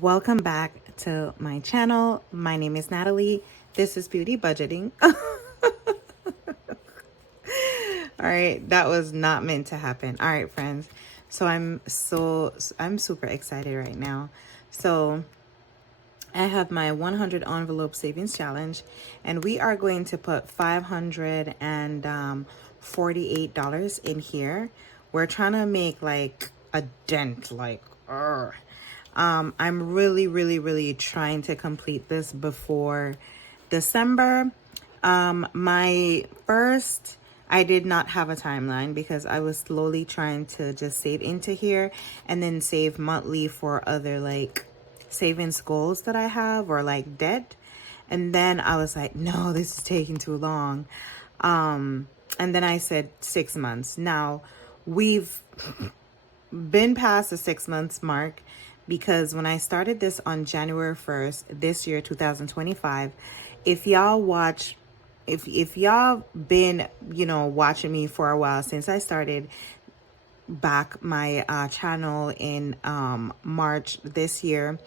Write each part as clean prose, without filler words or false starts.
Welcome back to my channel. My name is Natalie. This is beauty budgeting. All right, that was not meant to happen. All right, friends. So I'm super excited right now. So I have my 100 envelope savings challenge, and we are going to put $548 in here. We're trying to make like a dent, like, I'm really trying to complete this before December. I did not have a timeline because I was slowly trying to just save into here and then save monthly for other like savings goals that I have or like debt. And then I was like, no, this is taking too long. And then I said 6 months. Now we've been past the 6 months mark because when I started this on January 1st, this year, 2025, if y'all watch, if y'all been, watching me for a while since I started back my channel in March this year,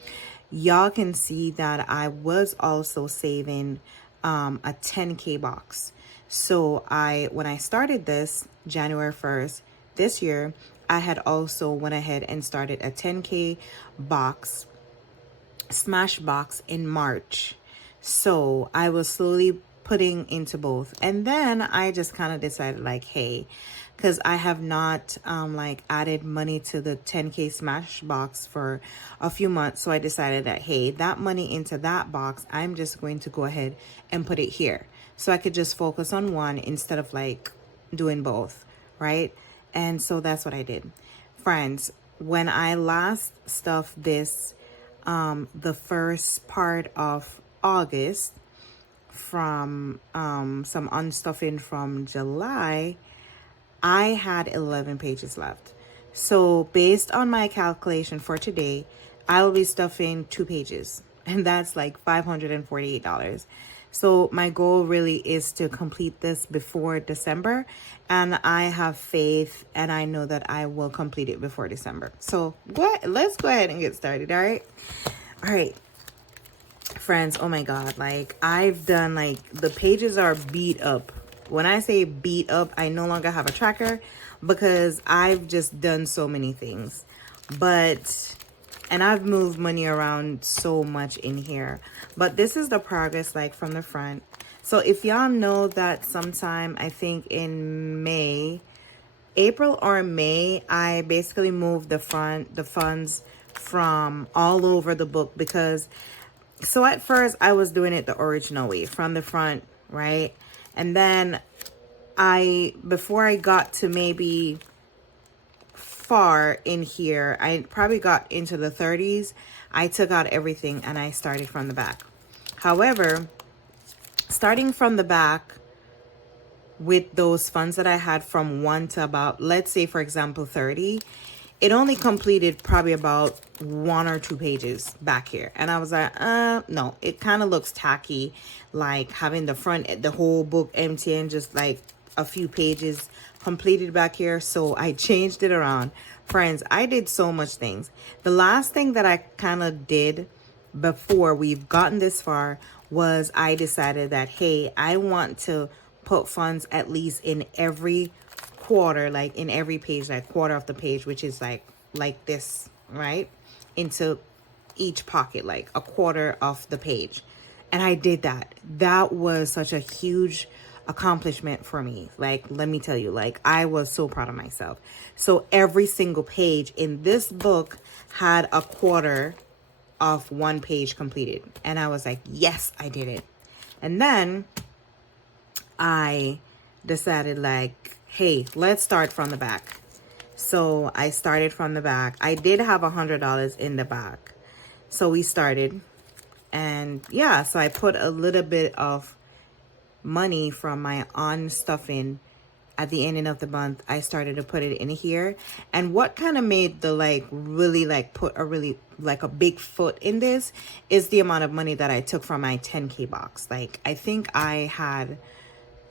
y'all can see that I was also saving a 10K box. So when I started this January 1st this year, I had also went ahead and started a 10K box, smash box in March. So I was slowly putting into both. And then I just kind of decided like, hey, because I have not like added money to the 10K smash box for a few months. So I decided that, hey, that money into that box, I'm just going to go ahead and put it here. So I could just focus on one instead of like doing both, right? And so that's what I did. Friends, when I last stuffed this, the first part of August from some unstuffing from July, I had 11 pages left. So based on my calculation for today, I will be stuffing 2 pages, and that's like $548. So my goal really is to complete this before December, and I have faith and I know that I will complete it before December. So let's go ahead and get started. All right, friends. Oh my God, like I've done, like, the pages are beat up. When I say beat up, I no longer have a tracker because I've just done so many things. And I've moved money around so much in here. But this is the progress, like, from the front. So if y'all know that sometime, I think in April or May, I basically moved the funds from all over the book because, so at first I was doing it the original way from the front, right? And then before I got to maybe far in here, I probably got into the 30s, I took out everything and I started from the back. However, starting from the back with those funds that I had from 1 to about, let's say for example 30, it only completed probably about 1 or 2 pages back here. And I was like, no, it kind of looks tacky, like having the whole book empty and just like a few pages completed back here. So I changed it around. Friends, I did so much things. The last thing that I kind of did before we've gotten this far was I decided that, hey, I want to put funds at least in every quarter, like in every page, like quarter of the page, which is like this, right, into each pocket, like a quarter of the page. And I did that. That was such a huge accomplishment for me. Like, let me tell you, like, I was so proud of myself. So every single page in this book had a quarter of 1 page completed. And I was like, yes, I did it. And then I decided like, hey, let's start from the back. So I started from the back. I did have $100 in the back. So we started, and yeah, so I put a little bit of money from my unstuffing at the ending of the month. I started to put it in here. And what kind of made the put a really like a big foot in this is the amount of money that I took from my 10K box. Like, I think I had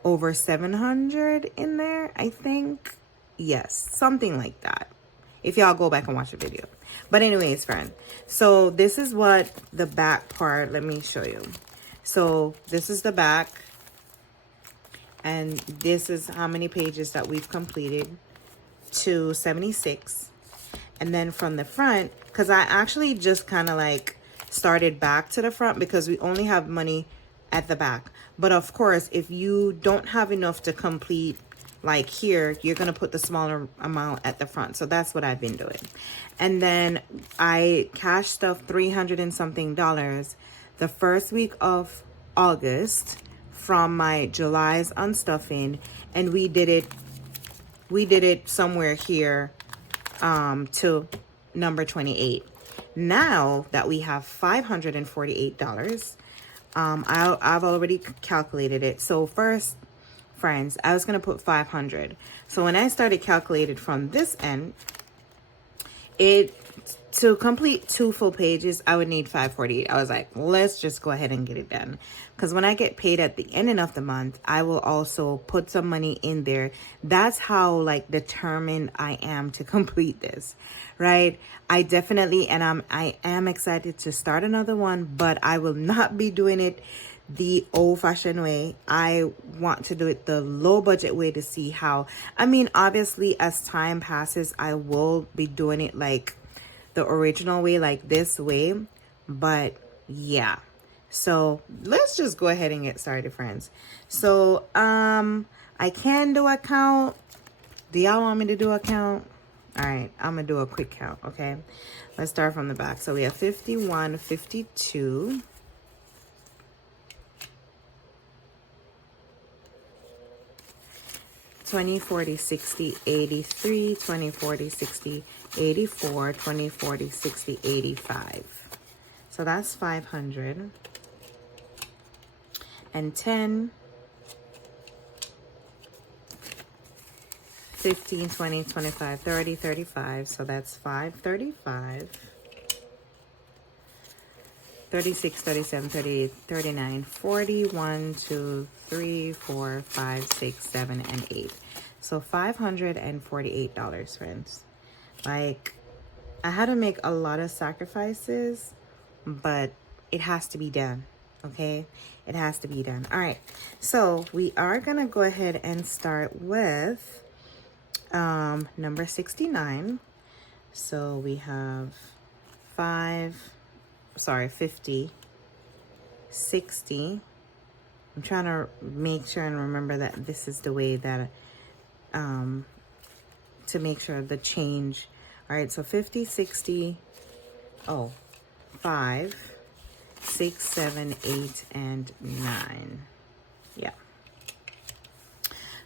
over 700 in there, I think. Yes, something like that, if y'all go back and watch the video. But anyways, friend, so this is what the back part, let me show you. So this is the back, and this is how many pages that we've completed, 276. And then from the front, because I actually just kind of like started back to the front because we only have money at the back. But of course, if you don't have enough to complete like here, you're going to put the smaller amount at the front. So that's what I've been doing. And then I cash stuffed $300 and something the first week of August from my July's unstuffing, and we did it somewhere here to number 28. Now that we have $548, I've already calculated it. So first, friends, I was gonna put 500. So when I started calculating from this end, to complete 2 full pages, I would need 548. I was like, let's just go ahead and get it done. Because when I get paid at the ending of the month, I will also put some money in there. That's how like determined I am to complete this, right? I definitely, and I am excited to start another one, but I will not be doing it the old-fashioned way. I want to do it the low budget way to see how, I mean, obviously as time passes, I will be doing it like the original way, like this way. But yeah, so let's just go ahead and get started, friends. So I can do a count. Do y'all want me to do a count? All right, I'm gonna do a quick count. Okay, let's start from the back. So we have 51, 52, 20, 40, 60, 83, 20, 40, 60, 84, 20, 40, 60, 85. So that's 500. And 10, 15, 20, 25, 30, 35. So that's 535. 36, 37, 38, 39, 40, 1, 2, 3, 4, 5, 6, 7, and 8. So $548, friends. Like, I had to make a lot of sacrifices, but it has to be done, okay? It has to be done. All right, so we are going to go ahead and start with number 69. So we have 50, 60. I'm trying to make sure and remember that this is the way that to make sure the change. All right, so 50, 60, 5, 6, 7, 8, and 9. Yeah.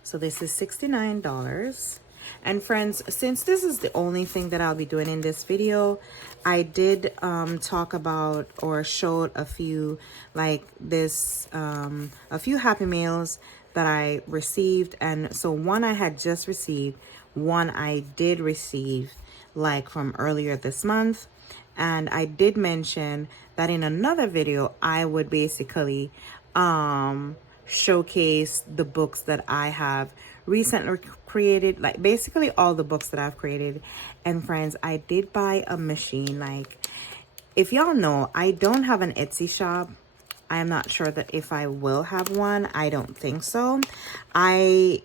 So this is $69. And friends, since this is the only thing that I'll be doing in this video, I did talk about or showed a few like this, a few Happy Meals that I received. And so one I had just received, one I did receive like from earlier this month. And I did mention that in another video, I would basically showcase the books that I have recently created, like basically all the books that I've created. And friends, I did buy a machine. Like, if y'all know, I don't have an Etsy shop. I'm not sure that if I will have one. I don't think so. I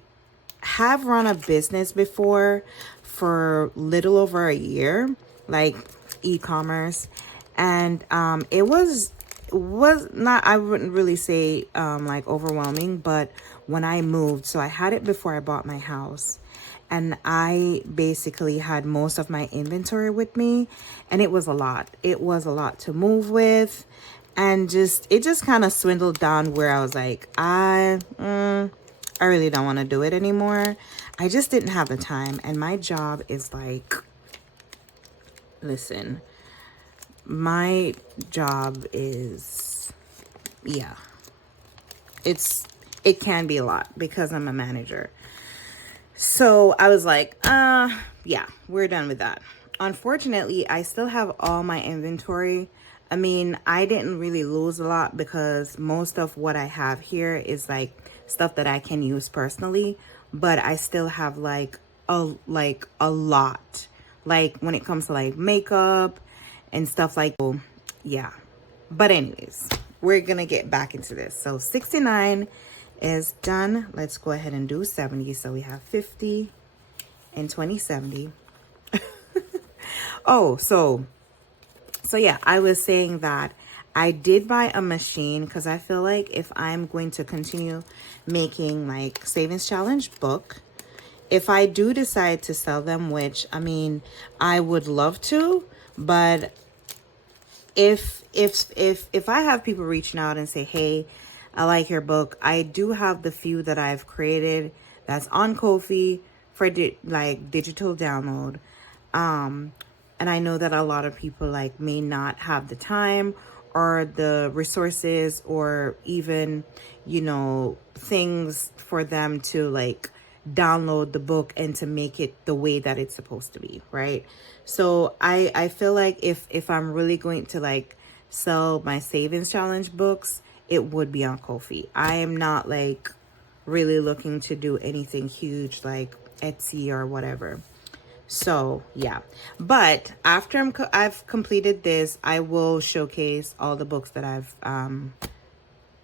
have run a business before for little over a year, like e-commerce, and it was not, I wouldn't really say like overwhelming, but when I moved, so I had it before I bought my house, and I basically had most of my inventory with me, and it was a lot. It was a lot to move with, and it just kind of swindled down where I was like, I really don't want to do it anymore. I just didn't have the time, and my job is like, listen, my job is, yeah, it can be a lot because I'm a manager. So I was like, yeah, we're done with that. Unfortunately, I still have all my inventory. I mean, I didn't really lose a lot because most of what I have here is like stuff that I can use personally, but I still have like a lot, like when it comes to like makeup and stuff like, oh, yeah. But anyways, we're gonna get back into this. So 69 is done. Let's go ahead and do 70. So we have 50 and 20, 70. Oh, so yeah, I was saying that I did buy a machine because I feel like if I'm going to continue making like savings challenge book, if I do decide to sell them, which I mean, I would love to, but if I have people reaching out and say, hey, I like your book, I do have the few that I've created that's on Ko-fi for like digital download. And I know that a lot of people like may not have the time or the resources or even, you know, things for them to like download the book and to make it the way that it's supposed to be, right? So I feel like if I'm really going to like sell my savings challenge books, it would be on Ko-fi. I am not like really looking to do anything huge like Etsy or whatever. So yeah, but after I've completed this, I will showcase all the books that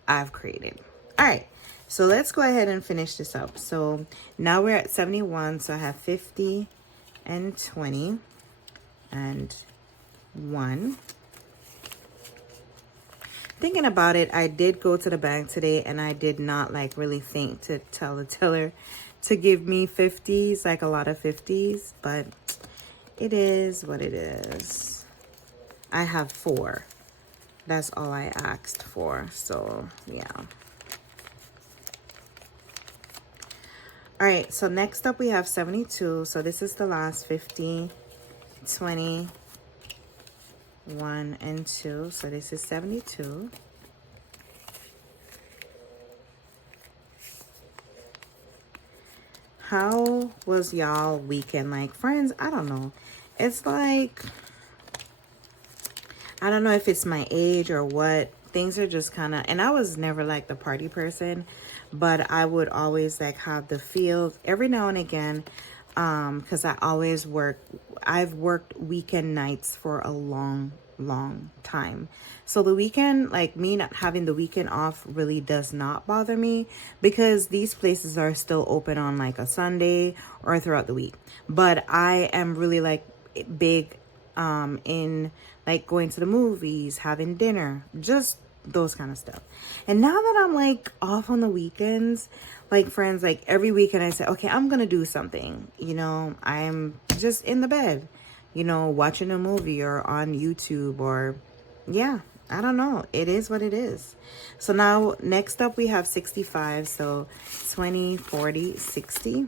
I've created. All right, so let's go ahead and finish this up. So now we're at 71. So I have 50 and 20 and 1. Thinking about it, I did go to the bank today and I did not like really think to tell the teller to give me 50s, like a lot of 50s, but it is what it is. I have 4. That's all I asked for. So yeah. All right, so next up we have 72. So this is the last 50, 20, 1 and 2. So this is 72. How was y'all weekend? Like, friends, I don't know. It's like, I don't know if it's my age or what. Things are just kind of, and I was never like the party person, but I would always like have the feel every now and again, because I've worked weekend nights for a long time. So the weekend, like me not having the weekend off really does not bother me because these places are still open on like a Sunday or throughout the week. But I am really like big in like going to the movies, having dinner, just those kind of stuff. And now that I'm like off on the weekends, like friends, like every weekend I say, okay, I'm gonna do something. You know, I'm just in the bed, you know, watching a movie or on YouTube or yeah, I don't know. It is what it is. So now next up we have 65. So 20, 40, 60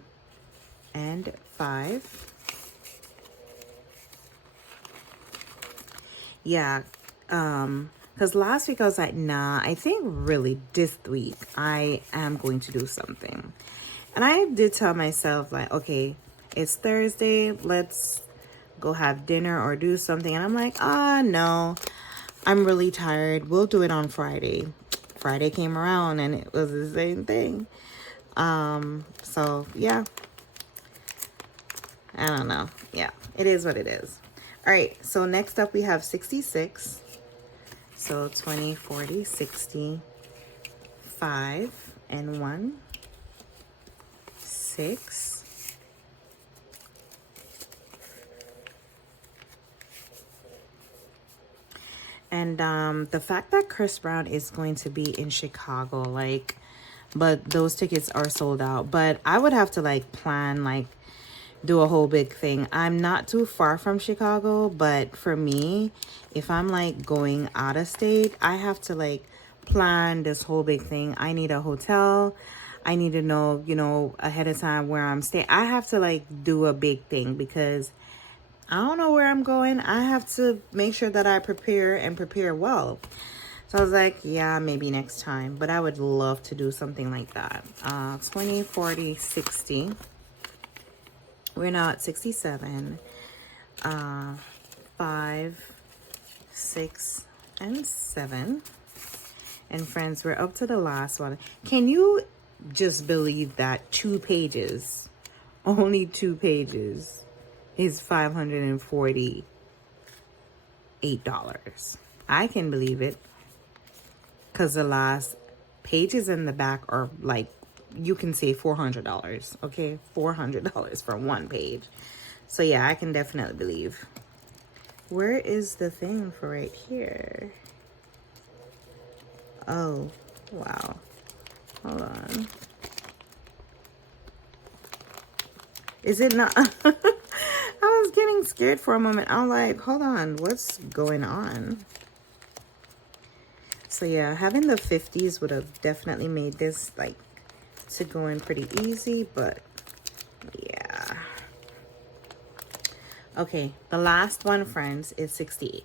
and 5. Yeah. Because last week I was like, nah, I think really this week I am going to do something. And I did tell myself like, okay, it's Thursday. Let's go have dinner or do something. And I'm like, no, I'm really tired. We'll do it on Friday. Friday came around and it was the same thing. So yeah, I don't know. Yeah, it is what it is. All right. So next up we have 66. So 20, 40, 60, 5 and 1, 6, and the fact that Chris Brown is going to be in Chicago, like, but those tickets are sold out. But I would have to like plan, like do a whole big thing. I'm not too far from Chicago, but for me, if I'm like going out of state, I have to like plan this whole big thing. I need a hotel. I need to know, you know, ahead of time where I'm staying. I have to like do a big thing because I don't know where I'm going. I have to make sure that I prepare and prepare well. So I was like, yeah, maybe next time. But I would love to do something like that. 20, 40, 60. We're now at 67. 5, 6, and 7. And friends, we're up to the last one. Can you just believe that 2 pages? Only 2 pages. is $548. I can believe it, because the last pages in the back are like, you can say $400. Okay, $400 for one page. So yeah, I can definitely believe. Where is the thing for right here? Oh, wow. Hold on. Is it not? I was getting scared for a moment. I'm like, hold on, what's going on? So yeah, having the 50s would have definitely made this like to go in pretty easy, but yeah. Okay, the last one, friends, is 68.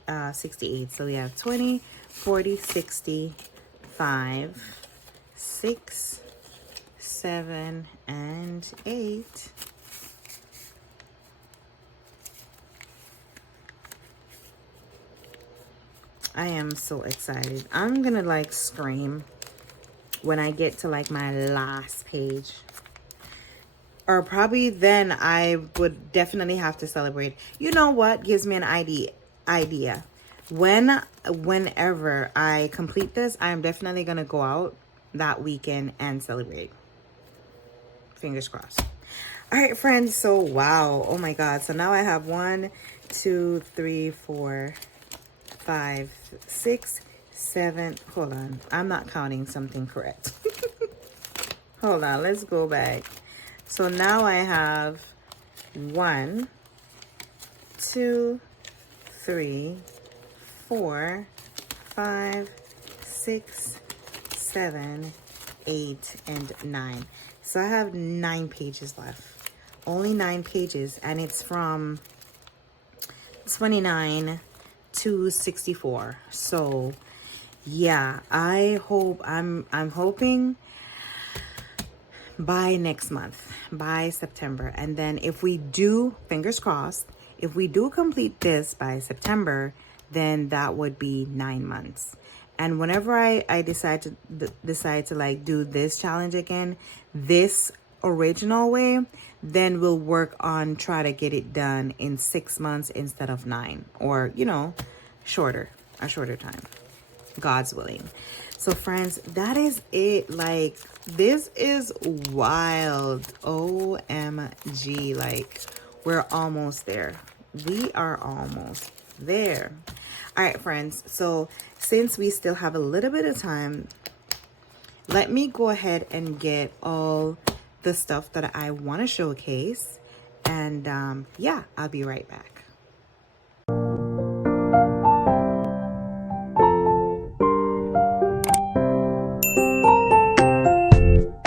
So we have 20, 40, 60, 5, 6, 7, and 8. I am so excited. I'm gonna like scream when I get to like my last page. Or probably then I would definitely have to celebrate. You know what gives me an idea? Whenever I complete this, I'm definitely gonna go out that weekend and celebrate. Fingers crossed. All right, friends. So wow. Oh my God. So now I have 1, 2, 3, 4, 5, 6, 7. Hold on. I'm not counting something correct. Hold on. Let's go back. So now I have 1, 2, 3, 4, 5, 6, 7, 8, and 9. So I have 9 pages left. Only 9 pages, and it's from 29 to 64. So yeah, I'm hoping by next month, by September. And then if we do, fingers crossed, if we do complete this by September, then that would be 9 months. And whenever I decide to like do this challenge again, this original way, then we'll work on try to get it done in 6 months instead of 9, or you know, a shorter time, God's willing. So friends, that is it. Like, this is wild. OMG. Like, we're almost there. We are almost there. All right, friends. So since we still have a little bit of time, let me go ahead and get all the stuff that I want to showcase. And yeah, I'll be right back.